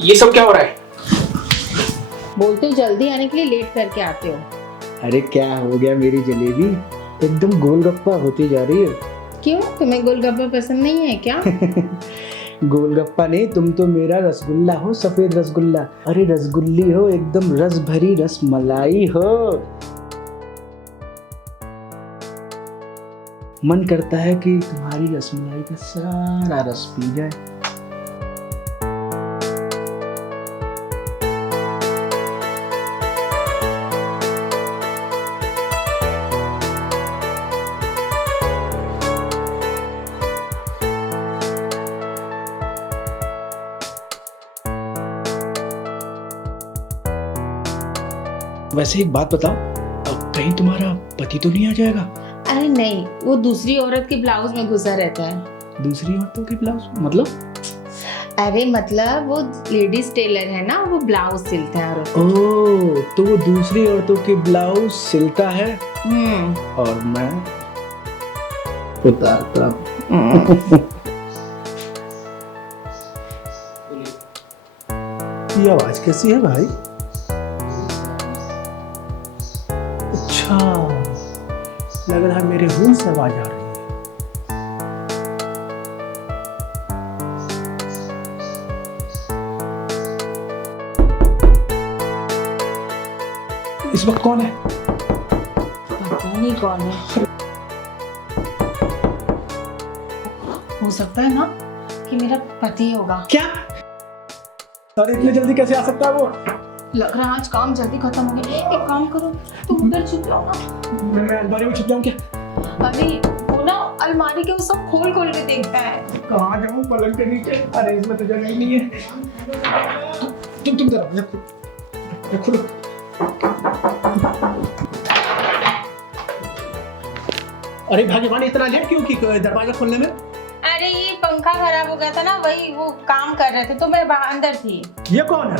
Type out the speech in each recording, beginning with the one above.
ये सब क्या हो रहा है? बोलते हो जल्दी आने के लिए, लेट करके आते हो। अरे क्या हो गया मेरी जलेबी, एकदम गोलगप्पा होती जा रही है। क्यों, तुम्हें गोलगप्पा पसंद नहीं है क्या? गोलगप्पा नहीं, तुम तो मेरा रसगुल्ला हो, सफेद रसगुल्ला। अरे रसगुल्ली हो, एकदम रस भरी रसमलाई हो। मन करता है कि तुम्हारी रसमलाई का सारा रस पी जाए। वैसे एक बात बताओ, अब कहीं तुम्हारा पति तो नहीं आ जाएगा? अरे नहीं, वो दूसरी औरत के ब्लाउज में घुसा रहता है। दूसरी औरतों के ब्लाउज मतलब? अरे मतलब वो लेडीज टेलर है ना, वो ब्लाउज सिलता है औरत। ओह, तो वो दूसरी औरतों के ब्लाउज सिलता है और मैं उतारता। ये आवाज कैसी है भाई? अच्छा, लग रहा है मेरे मुंह से आवाज आ रही है। इस वक्त कौन है? पता नहीं कौन है। हो सकता है ना कि मेरा पति होगा। क्या? अरे इतनी जल्दी कैसे आ सकता है वो? लग रहा है आज काम जल्दी खत्म हो गया। एक काम करो, तुम उधर छुप जाओ ना। मैं अलमारी में छुप जाऊं क्या? अरे वो ना अलमारी के वो सब खोल खोल के देखता है। कहाँ जाऊं? पलंग के नीचे? अरे इसमें तो जगह ही नहीं है। तुम जरा खोलो। अरे भगवान, इतना लेट क्यों की दरवाजा खोलने में? अरे ये पंखा खराब हो गया था ना, वही वो काम कर रहे थे तो मैं बाहर अंदर थी। ये कौन है?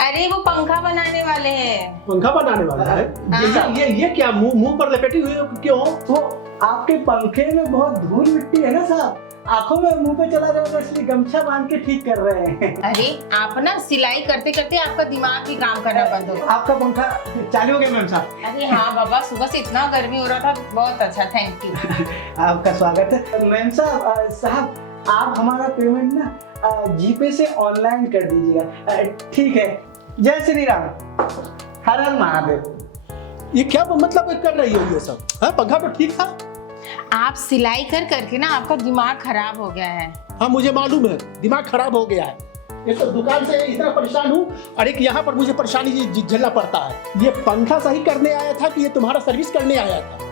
अरे वो पंखा बनाने वाले हैं। पंखा बनाने वाला है? हाँ। ये क्या मुंह पर लपेटी हुई क्यों? वो आपके पंखे में बहुत धूल मिट्टी है ना साहब, आंखों में मुंह पे चला जाएगा, इसलिए गमछा बांध के ठीक कर रहे हैं। अरे आप ना सिलाई करते करते आपका दिमाग ही काम करना बंद हो गया। आपका पंखा चालू हो गया मैम साहब? अरे हाँ बाबा, सुबह से इतना गर्मी हो रहा था, बहुत अच्छा, थैंक यू। आपका स्वागत है मैम साहब। साहब आप हमारा पेमेंट ना जीपे से ऑनलाइन कर दीजिएगा। ठीक है, जय श्री राम, हर हर महादेव। ये क्या मतलब कर रही हो ये सब? हाँ, पंखा तो ठीक था। आप सिलाई कर करके ना आपका दिमाग खराब हो गया है। हाँ मुझे मालूम है, दिमाग खराब हो गया है। ये तो दुकान से इतना परेशान हूँ और एक यहाँ पर मुझे परेशानी झेलना पड़ता है। ये पंखा सही करने आया था कि ये तुम्हारा सर्विस करने आया था?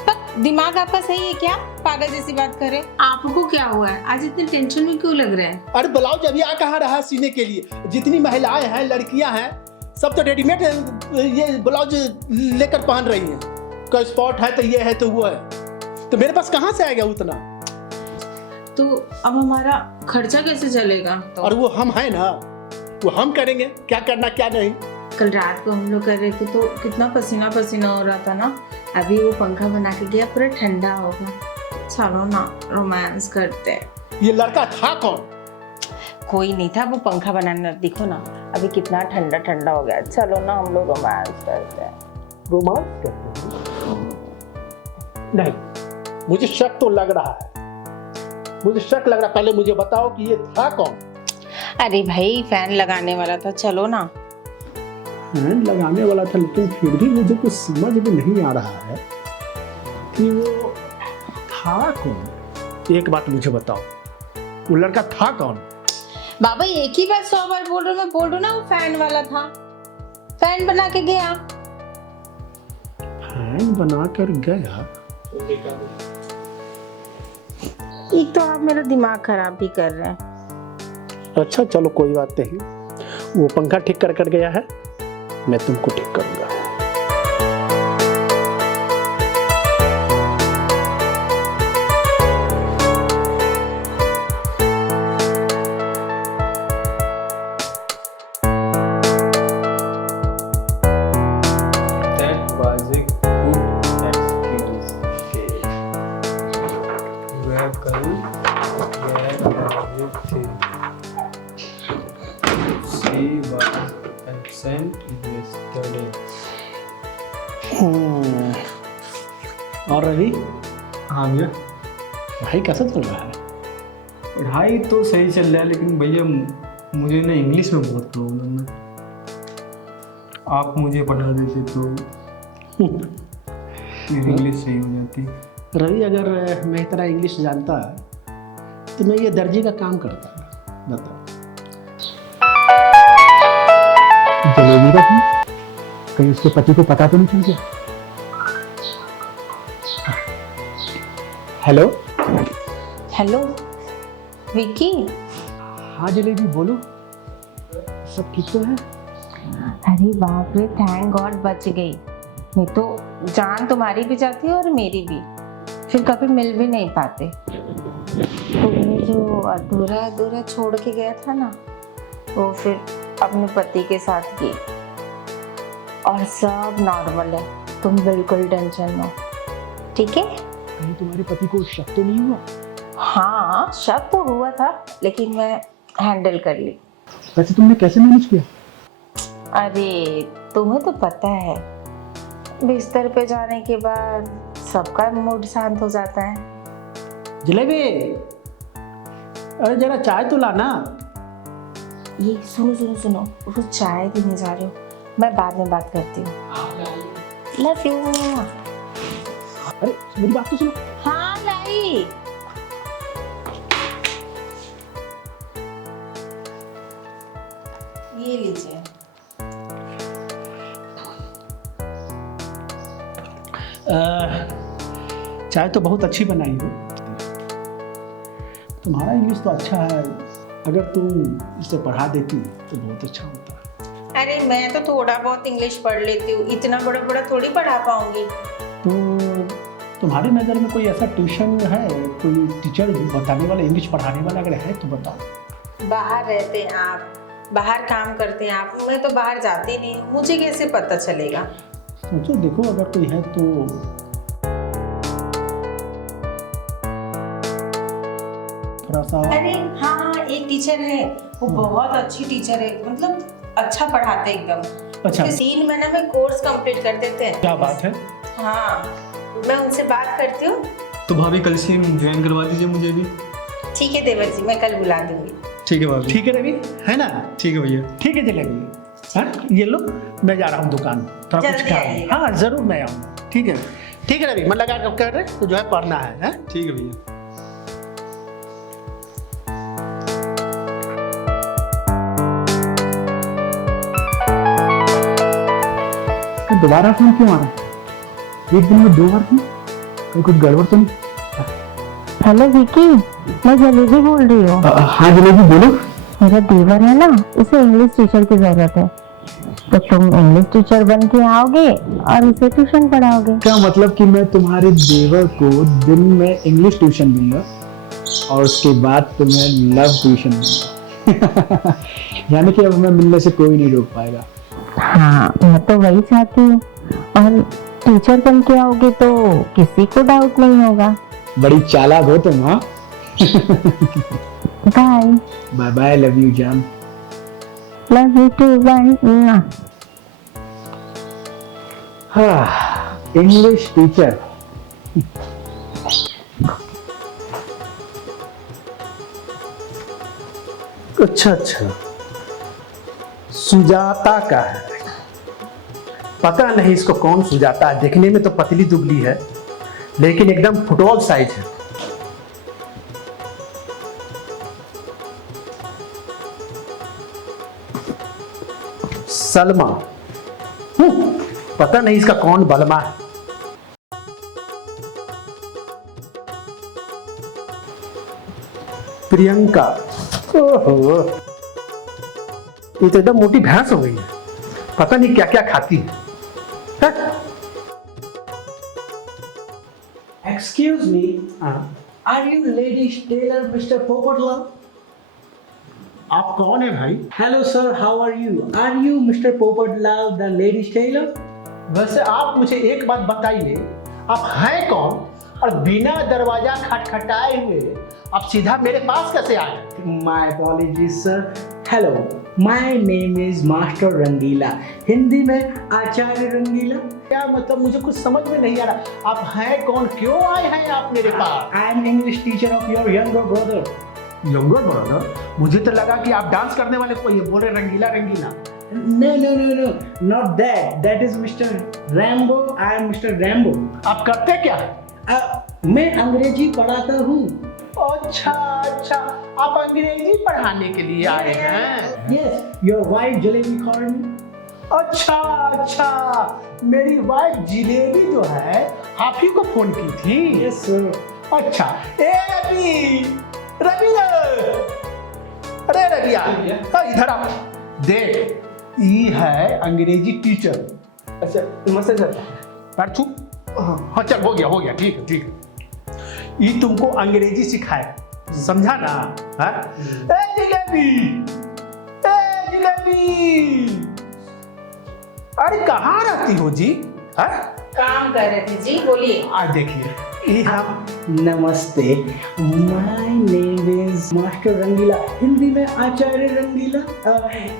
पर दिमाग आपका सही है क्या? पागल जैसी बात करे। आपको क्या हुआ है, आज इतनी टेंशन में क्यों लग रहा है? अरे ब्लाउज अभी आ कहाँ रहा सीने के लिए? जितनी महिलाएं हैं, लड़कियां हैं, सब तो रेडीमेड ये ब्लाउज लेकर पहन रही हैं। कोई स्पॉट है तो ये है तो वो है, तो मेरे पास कहाँ से आएगा उतना? तो अब हमारा खर्चा कैसे चलेगा? और वो हम हैं ना, वो हम करेंगे, क्या करना क्या नहीं। कल रात को हम लोग कर रहे थे तो कितना पसीना पसीना हो रहा था ना। अभी वो पंखा बना के गया, पूरा ठंडा हो गया। चलो ना रोमांस करते हैं। ये लड़का था कौन? कोई नहीं था, वो पंखा बनाने। देखो ना अभी कितना ठंडा ठंडा हो गया। चलो ना हम लोग रोमांस करते हैं। रोमांस करते हैं? नहीं, मुझे शक तो लग रहा है, मुझे शक लग रहा है। पहले मुझे बताओ कि ये था कौन? अरे भाई फैन लगाने वाला था। चलो ना। फैन लगाने वाला था, लेकिन फिर भी मुझे कुछ समझ में नहीं आ रहा है कि वो था कौन। एक बात मुझे बताओ, वो लड़का था कौन? बाबा एक ही बात 100 बार बोल रहा हूँ। मैं बोल रहा हूँ ना, वो फैन वाला था, फैन बना के गया। फैन बना कर गया? एक तो आप मेरा दिमाग खराब भी कर रहे हैं। अच्छा चलो कोई बात नहीं, वो पंखा ठीक कर गया है, मैं तुमको ठीक करूंगा। That was a good excuse. वह कल गैर हाजिर थे। He was absent yesterday. और रवि हाँ भैया, भाई कैसा चल रहा है? पढ़ाई तो सही चल रहा है लेकिन भैया मुझे ना इंग्लिश में बहुत प्रॉब्लम है। आप मुझे पढ़ा देते तो मेरी इंग्लिश सही हो जाती। रवि अगर मैं इतना इंग्लिश जानता तो मैं ये दर्जी का काम करता। बताओ। जलेबी का था? कहीं उसके पति को पता तो नहीं चल गया? Hello hello Vicky. हाँ जलेबी बोलो, सब ठीक तो है? अरे बाप रे, थैंक गॉड बच गई, नहीं तो जान तुम्हारी भी जाती और मेरी भी, फिर कभी मिल भी नहीं पाते। तुमने जो अधूरा अधूरा छोड़ के गया था ना, वो फिर अपने पति के साथ की, और सब नॉर्मल है, तुम बिल्कुल टेंशन लो, ठीक है? कहीं तुम्हारे पति को शक तो नहीं हुआ? हाँ शक तो हुआ था, लेकिन मैं हैंडल कर ली। वैसे तुमने कैसे मैनेज किया? अरे तुम्हें तो पता है, बिस्तर पे जाने के बाद सबका मूड शांत हो जाता है। जलेबी, अरे जरा चाय तो लाना। ये सुनो सुनो सुनो, वो चाय देने जा रही हूँ, मैं बाद में बात करती हूँ। Love you. अरे मेरी बात तो सुनो। हाँ लाई। ये लीजिए। चाय तो बहुत अच्छी बनाई हो। तुम्हारा इंग्लिश तो अच्छा है, अगर तुम इसे पढ़ा देती तो बहुत अच्छा होता। अरे मैं तो थोड़ा बहुत इंग्लिश पढ़ लेती हूँ, इतना बड़ा बड़ा थोड़ी पढ़ा पाऊंगी। तो तुम्हारी नज़र में कोई ऐसा ट्यूशन है, कोई टीचर बताने वाला, इंग्लिश पढ़ाने वाला अगर है तो बताओ। बाहर रहते हैं आप, बाहर काम करते हैं आप, मैं तो बाहर जाती नहीं, मुझे कैसे पता चलेगा? सोचो, देखो अगर कोई है तो। थोड़ा सा। अरे हाँ हाँ, एक टीचर है, वो बहुत अच्छी टीचर है, मतलब अच्छा पढ़ाते एकदम। अच्छा। 3 महीने में कोर्स कंप्लीट कर देते हैं। क्या बात है? हाँ, मैं उनसे बात करती हूँ। तो भाभी कल से ज्वाइन करवा दीजिए मुझे भी। ठीक है देवर जी, मैं कल बुला दूंगी। ठीक है भाभी। ठीक है रवि, है ना? ठीक है भैया। ठीक है जलेबी। हाँ ये लो, मैं जा रहा हूँ दुकान, थोड़ा कुछ जल्दी काम है। आइएगा। हाँ जरूर मैं आऊँगा। ठीक है, ठीक है रवि, मन लगा कर रहे तो जो है पढ़ना है। ठीक है भैया। तो दोबारा फोन क्यों आ रहा है? एक दिन में 2 बार फोन, कहीं कुछ गड़बड़ तो नहीं? हेलो विकी, मैं जलेबी बोल रही हूँ। हाँ जलेबी बोलो। मेरा देवर है ना, उसे इंग्लिश टीचर की जरूरत है, तो तुम इंग्लिश टीचर बन के आओगे और उसे ट्यूशन पढ़ाओगे। क्या मतलब कि मैं तुम्हारे देवर को दिन में इंग्लिश ट्यूशन दूंगा और उसके बाद तुम्हें लव ट्यूशन दूंगा? यानी कि अब मैं मिलने से कोई नहीं रोक पाएगा। हाँ मैं तो वही चाहती हूँ, और टीचर बन के आओगे तो किसी को डाउट नहीं होगा। बड़ी चालाक हो तुम। हाँ bye bye bye, love you जान। Love you too bye. हाँ इंग्लिश टीचर। अच्छा अच्छा, सुजाता का है। पता नहीं इसको कौन सुजाता है, देखने में तो पतली दुबली है लेकिन एकदम फुटबॉल साइज है। सलमा, पता नहीं इसका कौन बलमा है। प्रियंका, ओहो ये तो एकदम मोटी भैंस हो गई है, पता नहीं क्या क्या खाती है। Excuse me, are you ladies tailor Mr. Popotlal? आप कौन है भाई? Hello sir, how are you? Are you Mr. Popotlal, the ladies tailor? वैसे आप मुझे एक बात बताइए, आप हैं कौन और बिना दरवाजा खटखटाए हुए आप सीधा मेरे पास कैसे आए? My apologies sir, hello, my name is master Rangeela, Hindi में आचार्य रंगीला। क्या मतलब, मुझे कुछ समझ में नहीं आ रहा। आप हैं कौन, क्यों आए हैं आप मेरे पास? I am English teacher of your younger brother. Younger brother? मुझे तो लगा कि आप डांस करने वाले को ये बोले रंगीला रंगीला। No, no, no, no, not that. That is Mr. Rambo. I am Mr. Rambo. आप करते क्या? मैं अंग्रेजी पढ़ाता हूँ। अच्छा अच्छा, आप अंग्रेजी पढ़ाने के लिए आए हैं? Yes, your wife jalebi called me. अच्छा अच्छा, मेरी वाइफ जिलेबी जो है आप ही को फोन की थी? Yes, sir. अच्छा, ए रवि, रवि अरे रविया, इधर आ। देख, ये है अंग्रेजी टीचर। अच्छा नमस्ते सर। पर तू, हाँ चल, हो गया, ठीक है ठीक है। ये तुमको अंग्रेजी सिखाए, समझा ना? हाँ? ए जिलेबी, अरे कहाँ रहती हो जी? हाँ? काम कर रहे थे जी, बोलिए। आज देखिए, ये हम नमस्ते, my name is master Rangeela, Hindi में आचार्य रंगीला।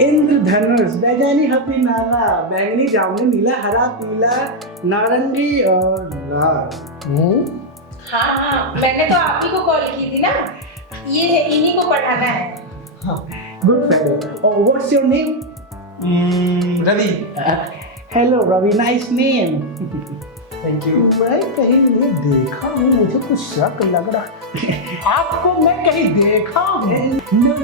इंद्रधनुष, बैजानी हपी नाला, बैंगनी जामुनी नीला हरा पीला नारंगी और लाल। हाँ, मैंने तो आप ही को कॉल की थी ना, ये है, इन्हीं को पढ़ाना है। Good fellow. What's your name? Ravi. Hello Ravi, nice name. Thank you. मैं कहीं ये देखा हूँ, मुझे कुछ शक लग रहा। आपको मैं कहीं देखा हूँ। No,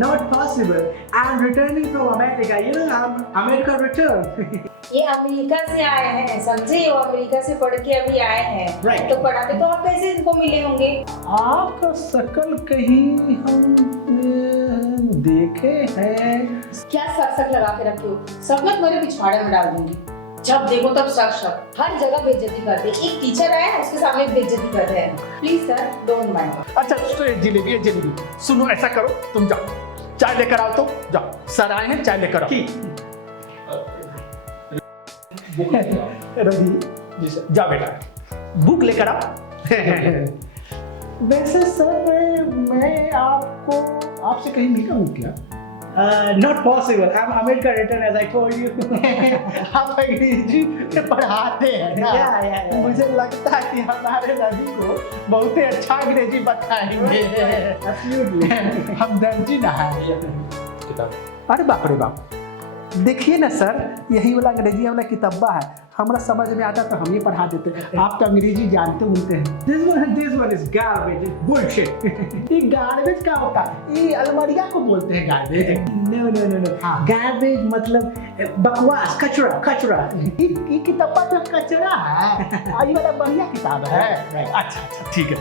not possible. I'm returning from America. You know, I'm America return. ये अमेरिका से आए हैं, समझे? वो अमेरिका से पढ़ के अभी आए हैं। Right. तो पढ़ाते तो आप कैसे इनको मिले होंगे? आपका शकल कहीं हम देखे हैं। क्या सक लगा के रखे हो? सब मैं तुम्हारे पिछवाड़े में डाल दूंगी। जब देखो तब शक, हर जगह बेइज्जती करते हैं। एक टीचर आया है, उसके सामने बेइज्जती कर रहे हैं। Please sir, don't mind. अच्छा जिलेबी, सुनो, ऐसा करो, तुम जाओ, चाय लेकर आओ। तो जाओ, सर आए हैं, चाय लेकर आओ। रवि जी सर, जा बेटा, बुक लेकर आओ। वैसे सर, मैं आपसे कहीं मिला हूँ क्या? Not possible. I'm America return, as I told you. आप अंग्रेजी पढ़ाते हैं ना? Yeah. मुझे लगता है कि हमारे रवि को बहुत ही अच्छा अंग्रेजी बताएंगे। Absolutely. हम दर्जी ना है। अरे बाप रे बाप, देखिए ना सर, यही वाला अंग्रेजी वाला किताबा है, हमारा समझ में आता तो हम ही पढ़ा देते। आप तो अंग्रेजी जानते होते हैं। This one is garbage. Bullshit. ये गार्बेज क्या होता है? ये अलमारिया को बोलते हैं गार्बेज। No. हाँ। Garbage मतलब बकवास, कचरा। ये किताबा तो कचरा है, ये वाला बढ़िया किताब है। अच्छा ठीक है।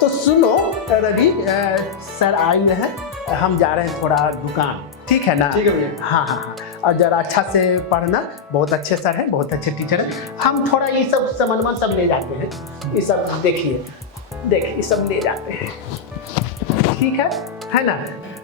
तो सुनो रवि, सर आए हुए हैं, हम जा रहे हैं थोड़ा दुकान, ठीक है ना? ठीक है भैया। हाँ, और जरा अच्छा से पढ़ना। बहुत अच्छे सर हैं, बहुत अच्छे टीचर हैं। हम थोड़ा ये सब सामान सब ले जाते हैं, ये सब देखिए, ये सब ले जाते हैं, ठीक है ना?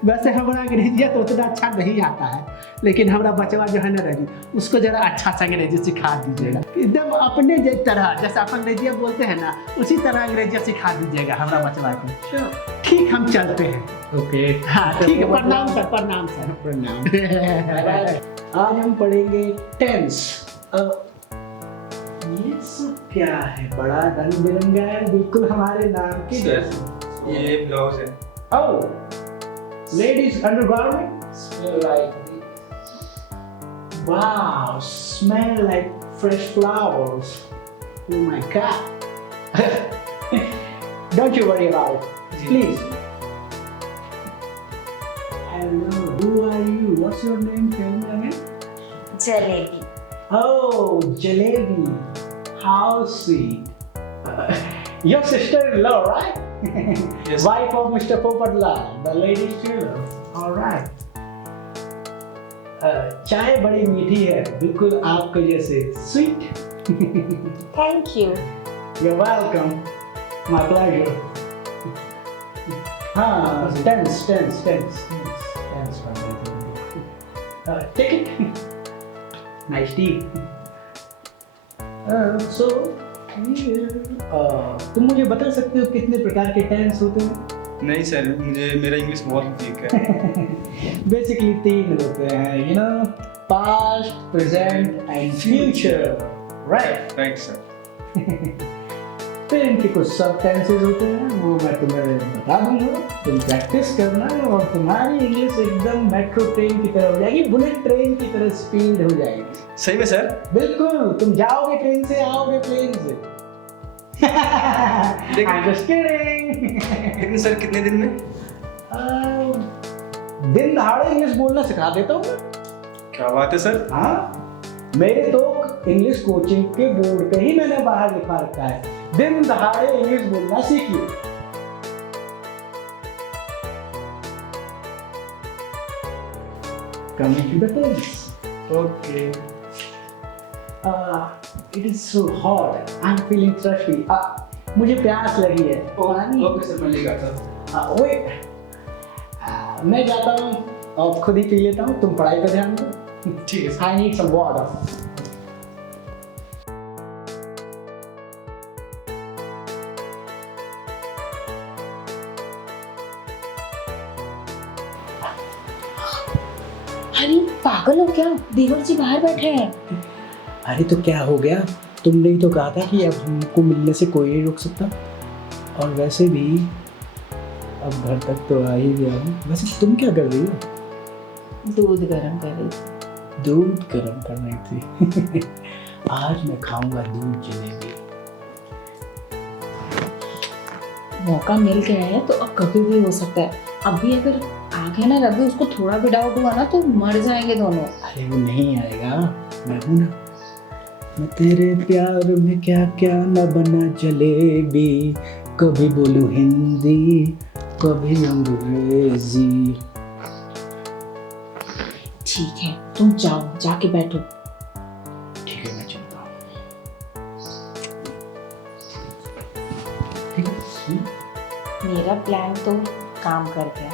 वैसे हमारा अंग्रेजी तो उतना अच्छा नहीं आता है, लेकिन हमारा बचवा जो है ना रवि, उसको जरा अच्छा सा अंग्रेजी सिखा दीजिएगा, एकदम अपने तरह, जैसे आप अंग्रेजी बोलते हैं ना, उसी तरह अंग्रेजी सिखा दीजिएगा हमारा बचवा को। ठीक, हम चलते हैं। ओके। हाँ ठीक है, प्रणाम सर। प्रणाम। आज हम पढ़ेंगे टेंस। ये सब क्या है? बड़ा रंग बिरंगा है, बिल्कुल हमारे नाम की जैसे। ये ब्लाउज है। Oh, ladies undergarment. Smell like Wow, smell like fresh flowers. Oh my God. Don't you worry about it. Please. Hello, who are you? What's your name? Tell me again. Jalebi. Oh, Jalebi. How sweet. Your sister-in-law, right? Yes. Wife of Mr. Popadlal, the ladies' tailor. All right. चाय बड़ी मीठी है, बिल्कुल आपके जैसे sweet. Thank you. You're welcome. My pleasure. हाँ, tense. Take it. Nice tea. So, तुम मुझे बता सकते हो कितने प्रकार के टेंस होते हैं? नहीं सर, मुझे मेरा इंग्लिश बहुत वीक है। बेसिकली 3 होते हैं, you know, past, present and future, right? Right sir. फिर इनके कुछ सब टेंसेस होते हैं, वो मैं तुम्हें बता दूंगा, तुम प्रैक्टिस करना और तुम्हारी इंग्लिश एकदम मेट्रो ट्रेन की तरह हो जाएगी, बुलेट ट्रेन की तरह स्पीड हो जाएगी। सही में सर? बिल्कुल, तुम जाओगे ट्रेन से, आओगे प्लेन से। I'm just kidding. लेकिन सर कितने दिन में? दिन दहाड़े इंग्लिश बोलना सिखा देता हूँ मैं। क्या बात है सर? हाँ, मेरे तो इंग्लिश कोचिंग के बोर्ड पे ही मैंने बाहर लिखा रखा है, दिन दहाड़े इंग्लिश बोलना सीखिए। Coming to the things. Okay. It is so hot. I'm feeling thirsty. मुझे प्यास लगी है। पानी। ओके सर, मैं लेकर आता हूँ। Wait. मैं जाता हूँ, अब खुद ही पी लेता हूँ, तुम पढ़ाई पे ध्यान दो। ठीक है sir. I need some water. अरे पागल हो क्या? देवर जी बाहर बैठे हैं। अरे तो क्या हो गया, तुमने ही तो कहा था कि अब हमको मिलने से कोई नहीं रोक सकता, और वैसे भी अब घर तक तो आ ही गया हूँ। वैसे तुम क्या कर रही हो? दूध गर्म कर रही थी। दूध गर्म कर रही थी। आज मैं खाऊंगा दूध जलेबी। मौका मिल गया है तो अब कभी भी हो सकता है। अभी अगर आ गया ना रवि, उसको थोड़ा भी डाउट हुआ ना तो मर जाएंगे दोनों। अरे वो नहीं आएगा, मैं हूं ना। मैं तेरे प्यार में क्या क्या न बना जलेबी, कभी बोलूं हिंदी कभी अंग्रेजी। ठीक है, तुम जाओ, जाके बैठो। ठीक है, मैं चलता हूँ। ठीक है। मेरा प्लान तो काम कर गया।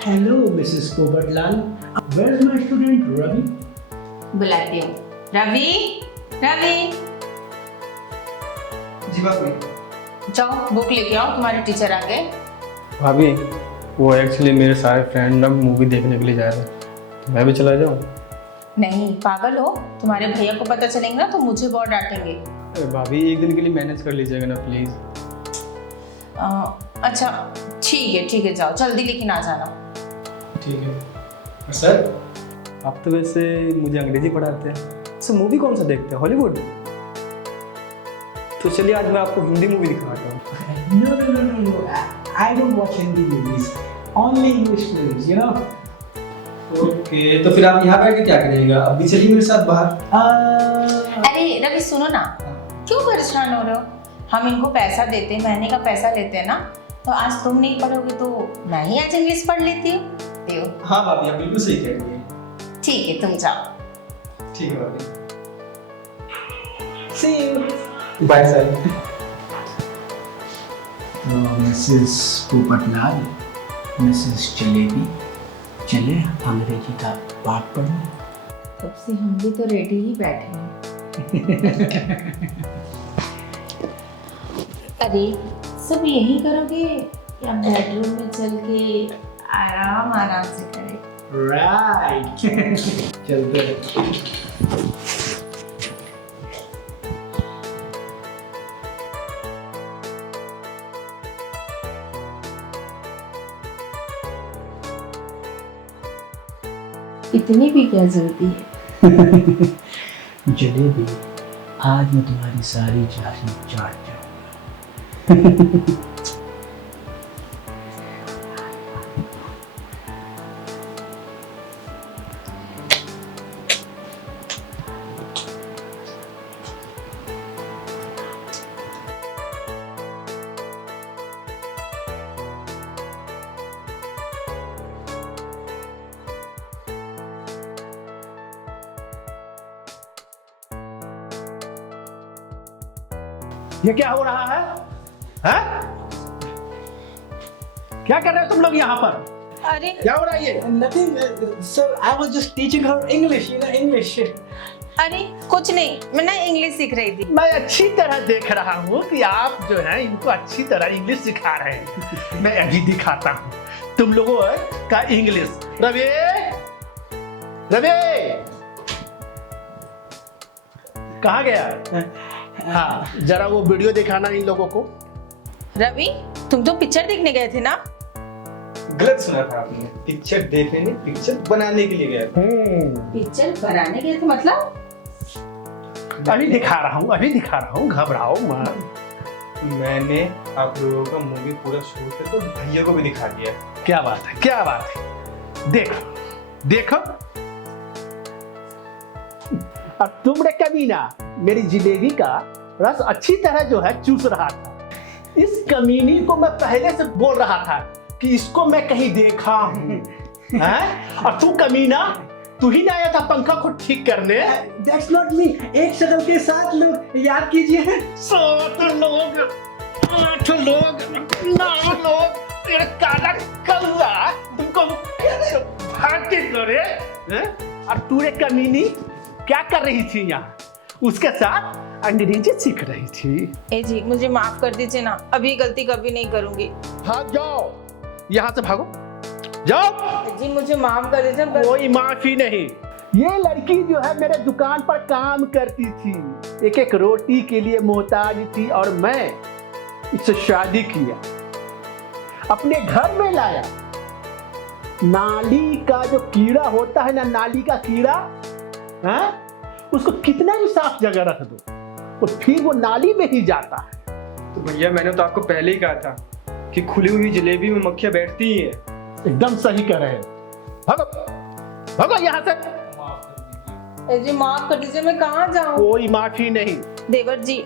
Hello, Mrs. Pobarlal. Where's my student Ravi? बुलाती हूँ। रवि, रवि, जी भाभी। जाओ बुक लेके आओ, तुम्हारे टीचर आ गए। भाभी, वो एक्चुअली मेरे सारे फ्रेंड ना मूवी देखने के लिए जा रहे हैं, तो मैं भी चला जाऊँ? नहीं, पागल हो? तुम्हारे भैया को पता चलेंगे ना तो मुझे बहुत डांटेंगे। अरे भाभी, एक दिन के लिए मैनेज कर लीजिएगा ना प्लीज़। अच्छा ठीक है, जाओ जल्दी लेकिन आ जाना। ठीक है। सर, आप तो वैसे मुझे अंग्रेजी पढ़ाते हैं, सर मूवी कौन सा देखते हैं, हॉलीवुड? तो चलिए आज मैं आपको हिंदी मूवी दिखाता हूँ। No. I don't watch Hindi movies. Only English films, you know. Okay, तो फिर आप यहाँ बैठ के क्या करिएगा? अभी चलिए मेरे साथ बाहर। अरे रवि सुनो ना, क्यों परेशान हो रहे हो? हम इनको पैसा देते हैं, महीने का पैसा लेते हैं ना, तो आज तुम नहीं पढ़ोगे तो मैं ही आज इंग्लिश पढ़ लेती हूँ। हाँ भाभी, आप बिल्कुल सही कह रही हैं। ठीक है, तुम जाओ। ठीक है भाभी। See you. Bye sir. तो मिसेस पोपटलाल, मिसेस जलेबी, चले अंग्रेजी का पाठ पढ़ने। कब से हम भी तो रेडी ही बैठे हैं। अरे सब यही करोगे या बेडरूम में चल के आराम आराम से करें? राइट। चलते हैं। इतनी भी क्या जल्दी है? जलेबी, आज मैं तुम्हारी सारी चाशनी चाट जाऊंगा। ये क्या हो रहा है? हैं? क्या कर रहे हो तुम लोग यहाँ पर? अरे क्या हो रहा है ये? Nothing, sir. I was just teaching her English. English. अरे कुछ नहीं, मैं ना इंग्लिश सीख रही थी। मैं अच्छी तरह देख रहा हूँ कि आप जो है इनको अच्छी तरह इंग्लिश सिखा रहे हैं। मैं अभी दिखाता हूँ तुम लोगों का इंग्लिश। रवि, रवि, कहाँ गया? हाँ, जरा वो वीडियो दिखाना इन लोगों को। रवि, तुम तो पिक्चर देखने गए थे ना? गलत सुना था आपने, पिक्चर देखने नहीं, पिक्चर बनाने के लिए गया था। पिक्चर बनाने गए थे मतलब? अभी दिखा रहा हूँ, घबराओ मत। मैंने आप लोगों का मूवी पूरा शूट करके भैया को भी दिखा दिया। क्या बात है, क्या बात है। देखो देखो, अब तुमने कभी ना मेरी जिलेबी का रस अच्छी तरह जो है चूस रहा था। इस कमीनी को मैं पहले से बोल रहा था कि इसको मैं कहीं देखा हूँ। हैं? और तू कमीना, तू ही ना आया था पंखा को ठीक करने। That's not me. एक शक्ल के 7 लोग, याद कीजिए। 7 लोग, 8 लोग, 9 लोग, तेरा काला कल्ला तुमको भाग के करे। हैं? और तू रे कमीनी क्या कर रही थी यहाँ? उसके साथ अंग्रेजी सीख रही थी। ए जी, मुझे माफ कर दीजिए ना, अभी गलती कभी नहीं करूंगी। भाग जाओ, यहाँ से भागो, जाओ। जी मुझे माफ कर दीजिए। कोई माफी नहीं। ये लड़की जो है मेरे दुकान पर काम करती थी, एक एक रोटी के लिए मोहताज थी और मैं इससे शादी किया, अपने घर में लाया। नाली का जो कीड़ा होता है ना, नाली का कीड़ा, हाँ? उसको कितना भी साफ जगह रख दो तो फिर वो नाली में ही जाता है। तो भैया मैंने तो आपको पहले ही कहा था कि खुली हुई जलेबी में मक्खियां बैठती ही है। एकदम सही कह रहे हैं। भागो, भागो यहाँ से। ए जी माफ कर दीजिए, मैं कहाँ जाऊँ? कोई माफी नहीं। देवर जी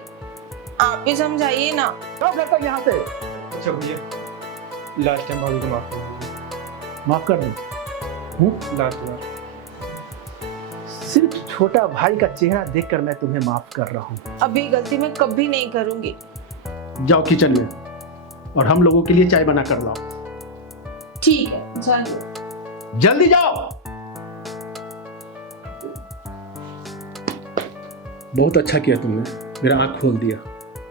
आप भी समझाइए ना। जाओ घर तक यहाँ से। अच्छा भैया, लास्ट टाइम भाभी को माफ कर दीजिए। माफ कर दो। लास्ट बार। सिर्फ छोटा भाई का चेहरा देखकर मैं तुम्हें माफ कर रहा हूँ। अभी गलती मैं कभी नहीं करूंगी। जाओ किचन में और हम लोगों के लिए चाय बना कर लाओ। ठीक है, चलो जल्दी जाओ। बहुत अच्छा किया तुमने, मेरा आँख खोल दिया।